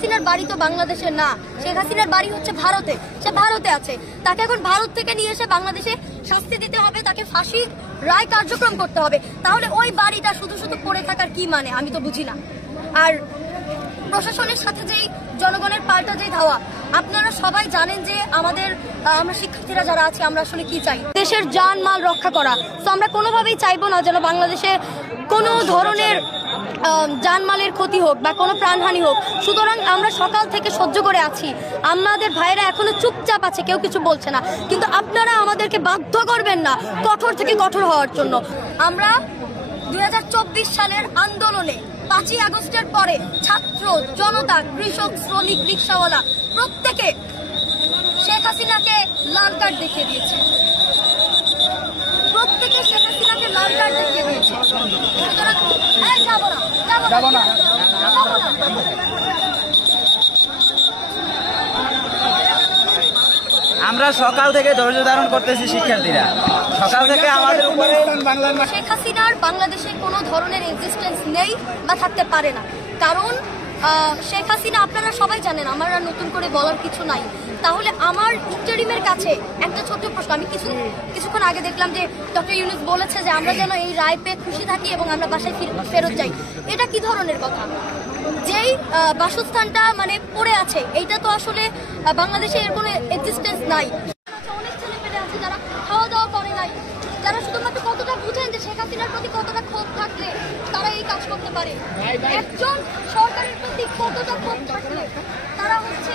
হাসিনার বাড়ি তো বাংলাদেশে না, শেখ হাসিনার বাড়ি হচ্ছে ভারতে। সে ভারতে আছে, তাকে এখন ভারত থেকে নিয়ে এসে বাংলাদেশে শাস্তি দিতে হবে, তাকে ফাঁসি রায় কার্যক্রম করতে হবে। তাহলে ওই বাড়িটা শুধু শুধু পড়ে থাকার কি মানে, আমি তো বুঝি না। আর প্রশাসনের সাথে যেই জনগণের পাল্টা যে ধাওয়া, আপনারা সবাই জানেন যে আমরা শিক্ষার্থীরা যারা আছি আমরা আসলে কি চাই, দেশের জানমাল রক্ষা করা। তো আমরা কোনোভাবেই চাইবো না যেন বাংলাদেশে কোনো ধরনের জানমালের ক্ষতি হোক বা কোনো প্রাণহানি হোক। সুতরাং আমরা সকাল থেকে সহ্য করে আছি, আমাদের ভাইয়েরা এখনো চুপচাপ আছে, কেউ কিছু বলছে না। কিন্তু আপনারা আমাদেরকে বাধ্য করবেন না কঠোর থেকে কঠোর হওয়ার জন্য। আমরা 2024 সালের আন্দোলনে 5ই আগস্টের পরে ছাত্র জনতা, কৃষক, শ্রমিক, রিক্সাওয়ালা প্রত্যেকে শেখ হাসিনাকে লাল কার্ড দেখিয়ে দিয়েছে, প্রত্যেকে শেখ হাসিনাকে লাল কার্ড দেখিয়ে দিয়েছে। সুতরাং যাব না। আমরা সকাল থেকে ধৈর্য ধারণ করতেছি শিক্ষার্থীরা, সকাল থেকে আমাদের উপরে শেখ হাসিনার বাংলাদেশে কোনো ধরনের এক্সিস্টেন্স নেই বা থাকতে পারে না। কারণ শেখ হাসিনা আপনারা সবাই জানেন, আমার আর নতুন করে বলার কিছু নাই। তাহলে আমার ইন্টারিমের কাছে একটা ছোট্ট প্রশ্ন, আমি কিছুক্ষণ আগে দেখলাম যে ডক্টর ইউনূস বলেছে যে আমরা যেন এই রায় পেয়ে খুশি থাকি এবং আমরা বাসায় ফেরত যাই। এটা কি ধরনের কথা? যেই বাসস্থানটা মানে পড়ে আছে, এইটা তো আসলে বাংলাদেশে এর কোনো এক্সিস্টেন্স নাই। অনেক ছেলে পেলে আছে যারা খাওয়া দাওয়া করে নাই, যারা শুধুমাত্র কতটা বুঝেন যে শেখ হাসিনার প্রতি কতটা ক্ষোভ থাকলে তারা এই কাজ করতে পারে, একজন সরকারের প্রতি কতটা ক্ষোভ থাকলে তারা হচ্ছে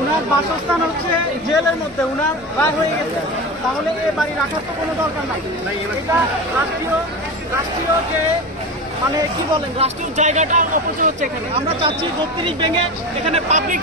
উনার বাসস্থান হচ্ছে জেলের মধ্যে, উনার রায় হয়ে গেছে, তাহলে এ বাড়ি রাখার তো কোনো দরকার নাই। এটা রাষ্ট্রীয় যে মানে কি বলেন, রাষ্ট্রীয় জায়গাটা অপচয় হচ্ছে এখানে। আমরা চাচ্ছি 32 ভেঙে এখানে পাবলিক